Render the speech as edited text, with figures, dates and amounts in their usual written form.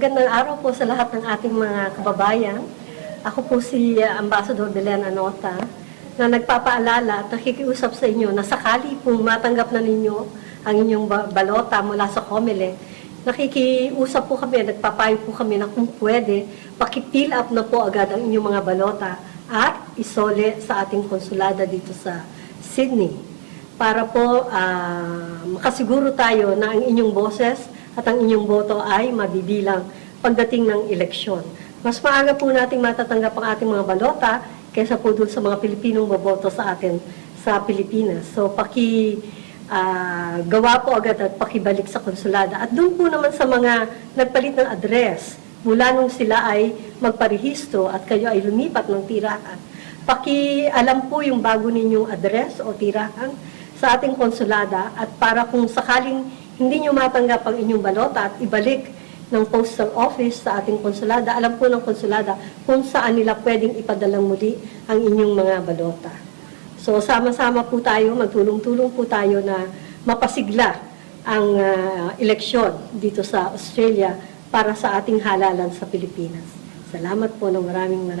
Magandang araw po sa lahat ng ating mga kababayan. Ako po si Ambassador Belen Anota na nagpapaalala at nakikiusap sa inyo na sakali pong matanggap na ninyo ang inyong balota mula sa COMELEC, nakikiusap po kami, nagpapayo po kami na kung pwede, paki-fill up na po agad ang inyong mga balota at isole sa ating konsulada dito sa Sydney para po makasiguro tayo na ang inyong boses at ang inyong boto ay mabibilang pagdating ng eleksyon. Mas maaga po nating matatanggap ang ating mga balota kaysa po dun sa mga Pilipinong boboto sa atin sa Pilipinas. So, gawa po agad at pakibalik sa konsulada. At doon po naman sa mga nagpalit ng address, mula nung sila ay magparehistro at kayo ay lumipat ng tirahan, pakialam po yung bago ninyong address o tirahan sa ating konsulada at para kung sakaling hindi nyo matanggap ang inyong balota at ibalik ng postal office sa ating konsulada, alam po ng konsulada kung saan nila pwedeng ipadalang muli ang inyong mga balota. So sama-sama po tayo, magtulong-tulong po tayo na mapasigla ang eleksyon dito sa Australia para sa ating halalan sa Pilipinas. Salamat po ng maraming.